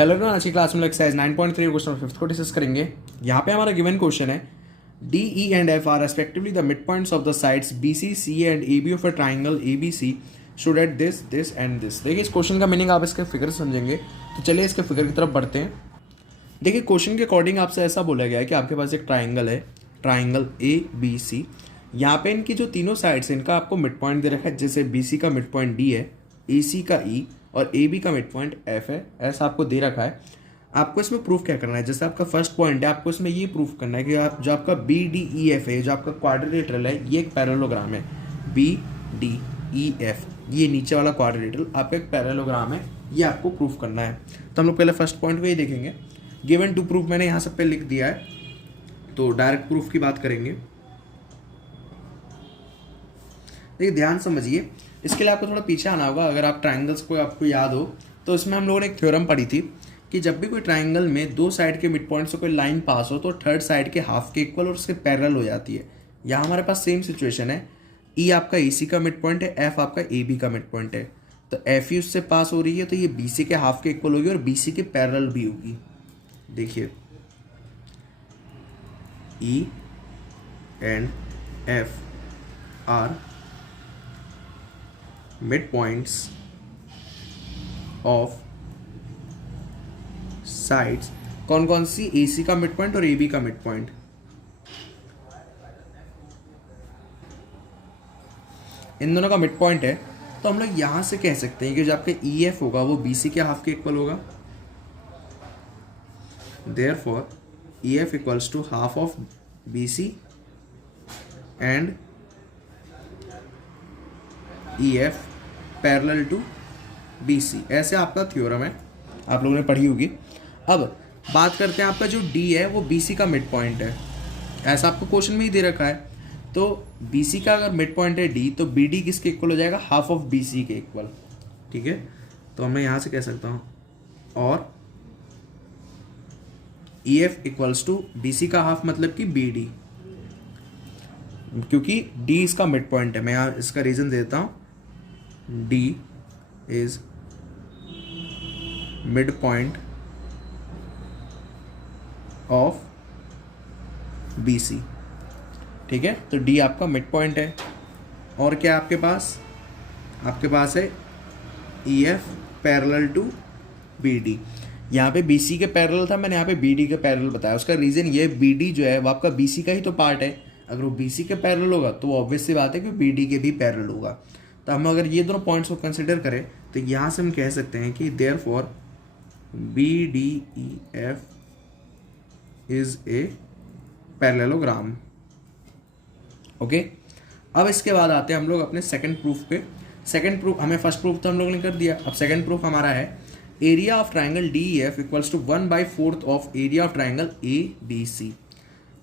Hello everyone, आज की class में एक्सरसाइज 9.3 क्वेश्चन नंबर 5 को डिस्कस करेंगे। यहाँ पे हमारा गिवन क्वेश्चन है D E and F are respectively the mid points of the sides B C C and A B of a triangle A B C should at this this and this. देखिए, इस question का meaning आप इसके figure समझेंगे, तो चलिए इसके figure की तरफ बढ़ते हैं। देखिए, क्वेश्चन के अकॉर्डिंग आपसे ऐसा बोला गया है कि आपके पास एक ट्राइंगल है, ट्राइंगल ए बी सी। यहाँ पे इनकी जो तीनों साइड्स हैं इनका आपको मिड पॉइंट दे रखा है, जैसे बी सी का मिड पॉइंट डी है, ए सी का ई और ए बी का मिड पॉइंट एफ है, ऐसा आपको दे रखा है। आपको इसमें प्रूफ क्या करना है, जैसे आपका फर्स्ट पॉइंट है, आपको इसमें ये प्रूफ करना है कि आप जो आपका बी डी ई एफ है, जो आपका क्वाड्रिलेटरल है, ये एक पैरेललोग्राम है। बी डी ई एफ, ये नीचे वाला क्वाड्रिलेटरल आपका एक पैरेललोग्राम है, ये आपको प्रूफ करना है। तो हम लोग पहले फर्स्ट पॉइंट को ही देखेंगे। गिवन टू प्रूफ मैंने यहाँ सब पे लिख दिया है, तो डायरेक्ट प्रूफ की बात करेंगे। देखिए, ध्यान समझिए, इसके लिए आपको थोड़ा पीछे आना होगा। अगर आप ट्राइंगल्स को आपको याद हो तो इसमें हम लोगों ने एक थ्योरम पढ़ी थी कि जब भी कोई ट्राइंगल में दो साइड के मिड पॉइंट से कोई लाइन पास हो तो थर्ड साइड के हाफ के इक्वल और उसके पैरेलल हो जाती है। यहाँ हमारे पास सेम सिचुएशन है। ई आपका ए सी का मिड पॉइंट है, एफ आपका ए बी का मिड पॉइंट है, तो एफ ई उससे पास हो रही है, तो ये बी सी के हाफ के इक्वल होगी और बी सी के पैरेलल भी होगी। देखिए, ई and F are mid points of sides. कौन कौन सी? ए सी का मिड पॉइंट और ए बी का मिड पॉइंट। इन दोनों का मिड पॉइंट है, तो हम लोग यहां से कह सकते हैं कि जो आपका ई एफ होगा वो बी सी के हाफ के इक्वल होगा। Therefore E F equals to half of B C and E F parallel to B C. ऐसे आपका थ्योरम है, आप लोगों ने पढ़ी होगी। अब बात करते हैं, आपका जो डी है वो बी सी का मिड पॉइंट है, ऐसा आपको क्वेश्चन में ही दे रखा है। तो बी सी का अगर मिड पॉइंट है डी, तो बी डी किसके इक्वल हो जाएगा? हाफ ऑफ बी सी के इक्वल। ठीक है, तो मैं यहां से कह सकता हूं और E F equals to B C का हाफ मतलब कि बी डी, क्योंकि डी इसका मिड पॉइंट है। मैं यहाँ इसका रीजन देता हूं, D is mid point of B C. ठीक है, तो डी आपका मिड पॉइंट है। और क्या आपके पास? आपके पास है E F parallel to B D. यहाँ पे बी सी के पैरेलल था, मैंने यहाँ पे बी डी के पैरेलल बताया। उसका रीज़न ये, बी डी जो है वो आपका बी सी का ही तो पार्ट है। अगर वो बी सी के पैरेलल होगा तो ऑब्वियस सी बात है कि बी डी के भी पैरेलल होगा। तो हम अगर ये दोनों पॉइंट्स को कंसिडर करें तो यहाँ से हम कह सकते हैं कि therefore B D E F is a parallelogram. Okay, अब इसके बाद आते हैं हम लोग अपने सेकंड प्रूफ पे। सेकंड प्रूफ, हमें फर्स्ट प्रूफ तो हम लोगों ने कर दिया। अब सेकंड प्रूफ हमारा है area of triangle D E F equals to 1/4 of area of triangle A B C.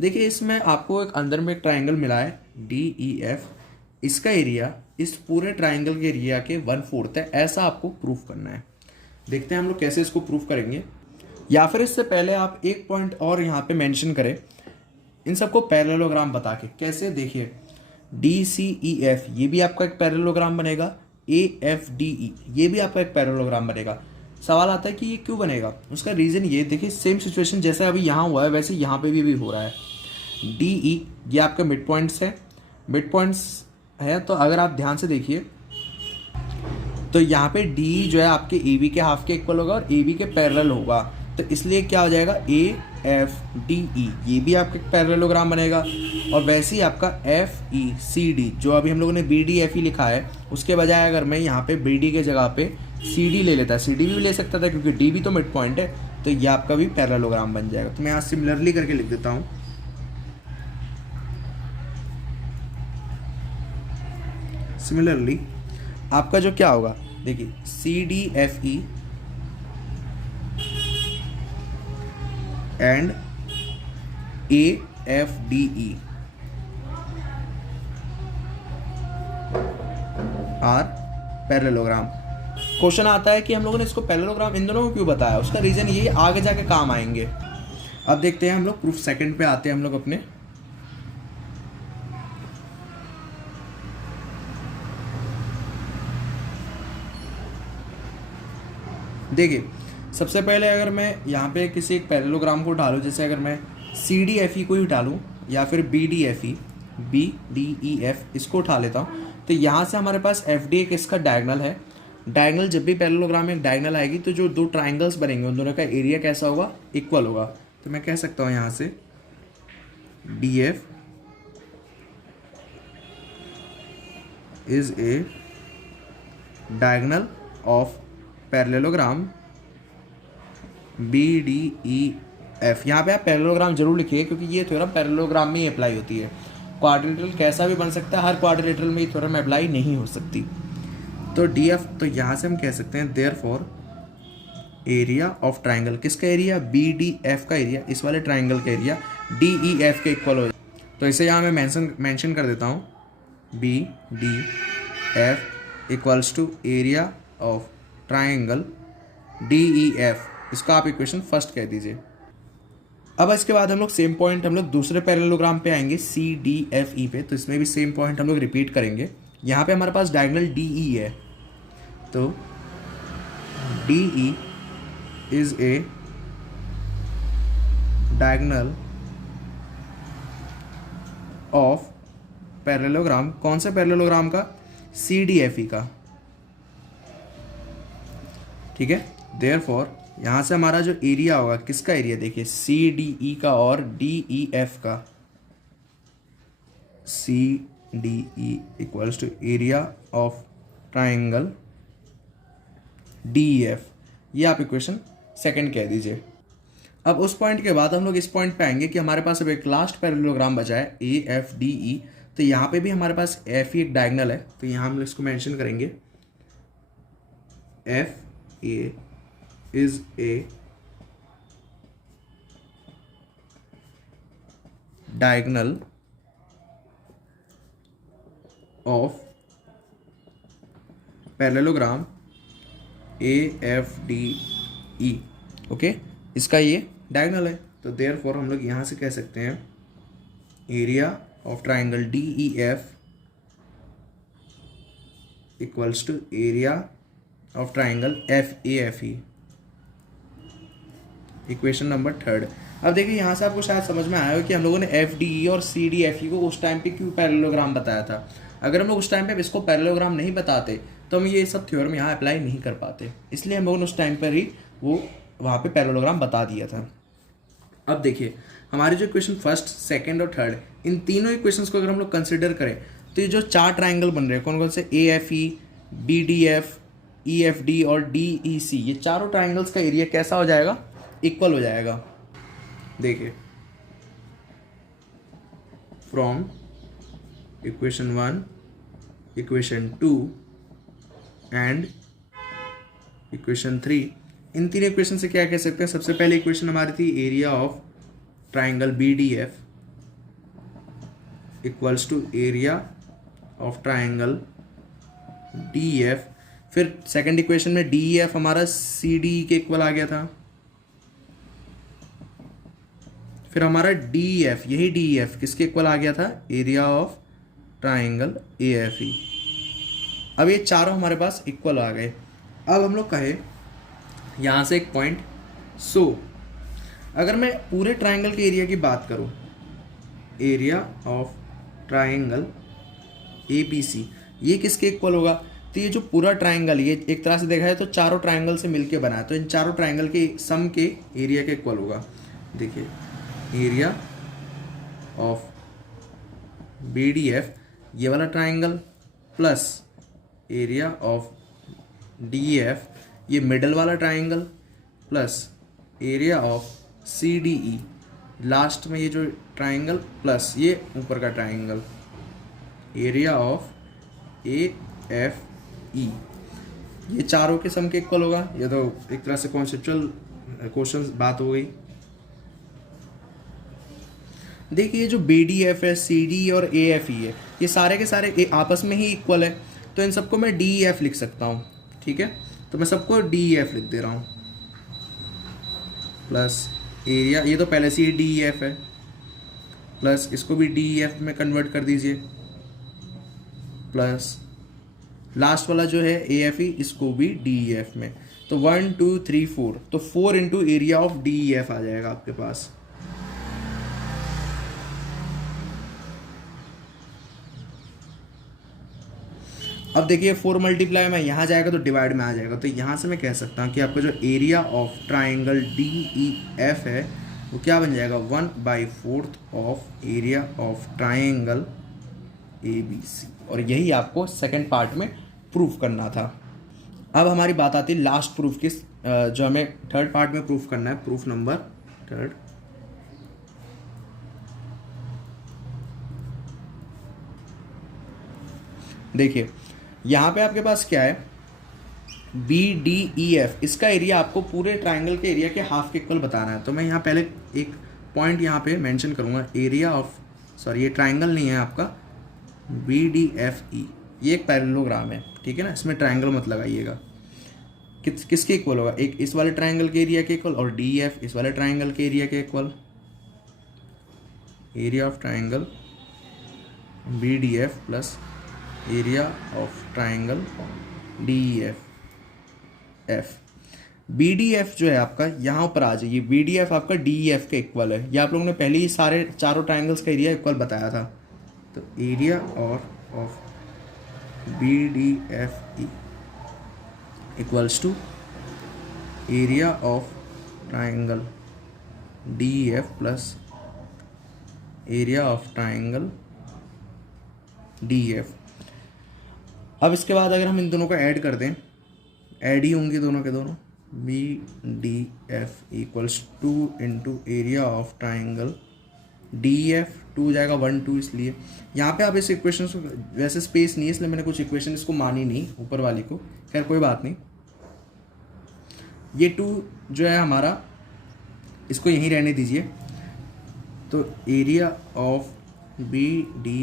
देखिए, इसमें आपको एक अंदर में एक ट्राइंगल मिला है डी ई एफ, इसका एरिया इस पूरे ट्राइंगल के एरिया के 1/4 है, ऐसा आपको प्रूफ करना है। देखते हैं हम लोग कैसे इसको प्रूफ करेंगे। या फिर इससे पहले आप एक पॉइंट और यहाँ पे मेंशन करें, इन सबको पैरेललोग्राम बता के। कैसे? देखिए, डी सी ई एफ ये भी आपका एक पैरेललोग्राम बनेगा, ए एफ डी ई ये भी आपका एक पैरेललोग्राम बनेगा। सवाल आता है कि ये क्यों बनेगा? उसका रीज़न ये, देखिए सेम सिचुएशन जैसे अभी यहाँ हुआ है वैसे यहाँ पे भी हो रहा है। डी ई ये आपके मिड पॉइंट्स है, मिड पॉइंट्स है, तो अगर आप ध्यान से देखिए तो यहाँ पे डी जो है आपके ए बी के हाफ के इक्वल होगा और ए बी के पैरेलल होगा, तो इसलिए क्या हो जाएगा? ए एफ डी ई ये भी आपका एक पैरेललोग्राम बनेगा। और वैसे ही आपका एफ ई सी डी, जो अभी हम लोगों ने बी डी एफ ई लिखा है, उसके बजाय अगर मैं यहाँ पे बी डी के जगह पे सी डी ले लेता, सी डी भी ले सकता था क्योंकि डी भी तो मिड पॉइंट है, तो ये आपका भी पैरेललोग्राम बन जाएगा। तो मैं यहाँ सिमिलरली करके लिख देता हूँ। सिमिलरली आपका जो क्या होगा, देखिए C D F E and A F D E are parallelogram. Question आता है कि हम लोगों ने इसको पैरेललोग्राम इन दोनों को क्यों बताया? उसका रीजन ये आगे जाके काम आएंगे। अब देखते हैं हम लोग प्रूफ सेकंड पे आते हैं हम लोग अपने। देखिए, सबसे पहले अगर मैं यहाँ पे किसी एक पैरेललोग्राम को डालूँ, जैसे अगर मैं सी डी एफ ई को ही डालूँ या फिर B D D E F इसको उठा लेता हूँ, तो यहाँ से हमारे पास एफ डी एक इसका डायगनल है। डायगनल जब भी पैरेललोग्राम में एक डायगनल आएगी तो जो दो ट्राइंगल्स बनेंगे उन दोनों का एरिया कैसा होगा, इक्वल होगा। तो मैं कह सकता हूँ यहाँ से D F is a diagonal of parallelogram B D E F. यहाँ पे आप पैरेललोग्राम जरूर लिखिए क्योंकि ये थ्योरम पैरेललोग्राम में ही अप्लाई होती है। क्वाड्रिलेटरल कैसा भी बन सकता है, हर क्वाड्रिलेटरल में ये थ्योरम अप्लाई नहीं हो सकती। तो डी एफ, तो यहाँ से हम कह सकते हैं देयरफॉर एरिया ऑफ ट्राइंगल, किसका एरिया, बी डी एफ का एरिया, इस वाले ट्राइंगल का एरिया डी ई एफ के इक्वल हो जाए। तो इसे यहाँ मैं मेंशन कर देता हूँ, B D F equals to area of triangle D E F. इसका आप इक्वेशन फर्स्ट कह दीजिए। अब इसके बाद हम लोग सेम पॉइंट हम लोग दूसरे पैरेललोग्राम पे आएंगे सी डी एफ ई पे, तो इसमें भी सेम पॉइंट हम लोग रिपीट करेंगे। यहाँ पे हमारे पास डायगोनल डी ई है, तो D E is a diagonal of parallelogram, कौन से पैरेललोग्राम का, सी डी एफ ई का, ठीक है। देयरफॉर यहाँ से हमारा जो एरिया होगा, किसका एरिया, देखिए सी डी ई का और डी ई एफ का, C D E equals to area of triangle D E F. ये आप इक्वेशन सेकंड कह दीजिए। अब उस पॉइंट के बाद हम लोग इस पॉइंट पे आएंगे कि हमारे पास अब एक लास्ट पैरेललोग्राम बचा है ए एफ डी ई। तो यहाँ पे भी हमारे पास एफ ही एक डायगोनल है, तो यहाँ हम लोग इसको मेंशन करेंगे F A is a diagonal of parallelogram AFDE। Okay, इसका ये डायगोनल है, तो देयरफॉर हम लोग यहाँ से कह सकते हैं area of triangle DEF equals to area of triangle FAFE। Equation number third. अब देखिए यहाँ से आपको शायद समझ में आया हो कि हम लोगों ने एफ डी ई और सी डी एफ ई को उस टाइम पे क्यों पैरेललोग्राम बताया था। अगर हम लोग उस टाइम पे इसको पैरेललोग्राम नहीं बताते तो हम ये सब थ्योरम यहाँ अप्लाई नहीं कर पाते, इसलिए हम लोगों ने उस टाइम पर ही वो वहाँ पे पैरेललोग्राम बता दिया था। अब देखिए हमारे जो इक्वेशन फर्स्ट, सेकेंड और थर्ड, इन तीनों इक्वेशंस को अगर हम लोग कंसिडर करें तो ये जो चार ट्राइंगल बन रहे हैं, कौन कौन से, A F E, B D F, E F D और डी ई सी, ये चारों ट्राइंगल्स का एरिया कैसा हो जाएगा, इक्वल हो जाएगा। देखिए from equation 1, equation 2 and equation 3, इन तीन इक्वेशन से क्या कह सकते हैं। सबसे पहले इक्वेशन हमारी थी area of triangle B D F equals to area of triangle D F. फिर सेकंड इक्वेशन में डी एफ हमारा सी डी के इक्वल आ गया था। फिर हमारा डी एफ, यही डी एफ किसके इक्वल आ गया था, area of triangle A F ई। अब ये चारों हमारे पास इक्वल आ गए। अब हम लोग कहे यहाँ से एक पॉइंट, सो अगर मैं पूरे ट्राइंगल के एरिया की बात करूँ, area of triangle A B C, ये किसके इक्वल होगा, तो ये जो पूरा ट्राइंगल, ये एक तरह से देखा है तो चारों ट्राइंगल से मिलके बना है, तो इन चारों ट्राइंगल के सम के एरिया के इक्वल होगा। देखिए area of B D F, ये वाला triangle, plus area of D F, ये मिडल वाला triangle, plus area of C D E, last में ये जो ट्राइंगल, प्लस ये ऊपर का triangle, area of A F E, ये चारों के सम के इक्वल होगा। ये तो एक तरह से कॉन्सेप्चुअल क्वेश्चन बात हो गई। देखिए जो बी डी एफ है, सी डी और ए एफ ई है, ये सारे के सारे आपस में ही इक्वल है, तो इन सबको मैं डी एफ लिख सकता हूँ, ठीक है। तो मैं सबको डी एफ लिख दे रहा हूँ, प्लस एरिया, ये तो पहले से ही डी एफ है, प्लस इसको भी डी एफ में कन्वर्ट कर दीजिए, प्लस लास्ट वाला जो है ए एफ ई, इसको भी डी एफ में। तो 1 2 3 4, तो 4 into area of D E F आ जाएगा आपके पास। अब देखिए 4 मल्टीप्लाई में यहाँ जाएगा तो डिवाइड में आ जाएगा, तो यहाँ से मैं कह सकता हूँ कि आपका जो area of triangle D E F है वो क्या बन जाएगा, 1/4 of area of triangle A B C. और यही आपको सेकेंड पार्ट में प्रूफ करना था। अब हमारी बात आती है लास्ट प्रूफ की, जो हमें थर्ड पार्ट में प्रूफ करना है, प्रूफ नंबर थर्ड। देखिए यहाँ पे आपके पास क्या है, बी डी ई एफ, इसका एरिया आपको पूरे ट्राइंगल के एरिया के हाफ के इक्वल बताना है। तो मैं यहाँ पहले एक पॉइंट यहाँ पे मेंशन करूँगा, एरिया ऑफ, सॉरी ये ट्राइंगल नहीं है आपका, बी डी एफ ई, ये एक पैरेललोग्राम है, ठीक है ना, इसमें ट्राइंगल मत लगाइएगा। किसके इक्वल होगा, एक इस वाले ट्राइंगल के एरिया के इक्वल, और डी एफ इस वाले ट्राइंगल के एरिया के equal. Area of triangle B D F plus area of triangle D F F. B D F जो है आपका यहाँ ऊपर आ जाइए, बी डी एफ आपका डी ई एफ के इक्वल है। ये आप लोगों ने पहले ही सारे चारों ट्राइंगल्स का एरिया इक्वल बताया था। तो एरिया और of B D F E equals to area of triangle D E F plus area of triangle D F. अब इसके बाद अगर हम इन दोनों को ऐड कर दें, ऐड ही होंगे दोनों के दोनों, B D F equals 2 into area of triangle D F, 2 जाएगा 1 2, इसलिए यहाँ पे आप इस इक्वेशन को, वैसे स्पेस नहीं है इसलिए मैंने कुछ इक्वेशन इसको मानी नहीं ऊपर वाली को, खैर कोई बात नहीं। ये 2 जो है हमारा, इसको यहीं रहने दीजिए। तो area of B D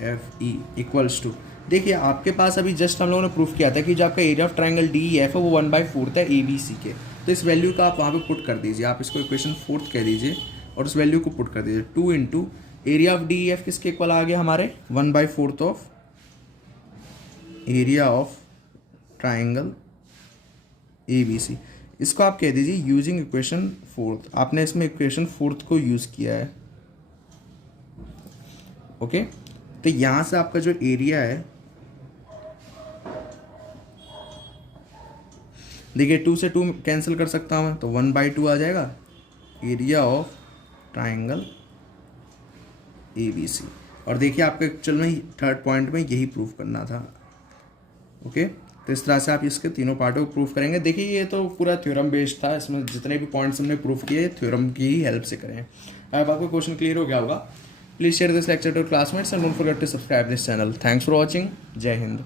F E equals to, देखिए आपके पास अभी जस्ट हम लोगों ने प्रूफ किया था कि जो आपका area of triangle D E F है वो 1/4 है ए बी सी के। तो इस वैल्यू का आप वहाँ पे पुट कर दीजिए, आप इसको इक्वेशन 4 कह दीजिए और उस वैल्यू को पुट कर दीजिए। 2 into area of D E F किसके इक्वल आ गया हमारे, 1/4 of area of triangle A B C. इसको आप कह दीजिए यूजिंग इक्वेशन 4, आपने इसमें इक्वेशन 4 को यूज़ किया है। ओके, तो यहाँ से आपका जो एरिया है, देखिए 2 से 2 कैंसिल कर सकता हूँ मैं, तो 1/2 आ जाएगा area of triangle A B C. और देखिए आपको एक्चुअल में थर्ड पॉइंट में यही प्रूफ करना था। ओके, तो इस तरह से आप इसके तीनों पार्टों को प्रूफ करेंगे। देखिए ये तो पूरा थ्योरम बेस्ड था, इसमें जितने भी पॉइंट्स हमने प्रूफ किए थ्योरम की ही हेल्प से करें। अब आपको क्वेश्चन क्लियर हो गया होगा। Please share this lecture to classmates and don't forget to subscribe this channel. Thanks for watching. जय हिंद।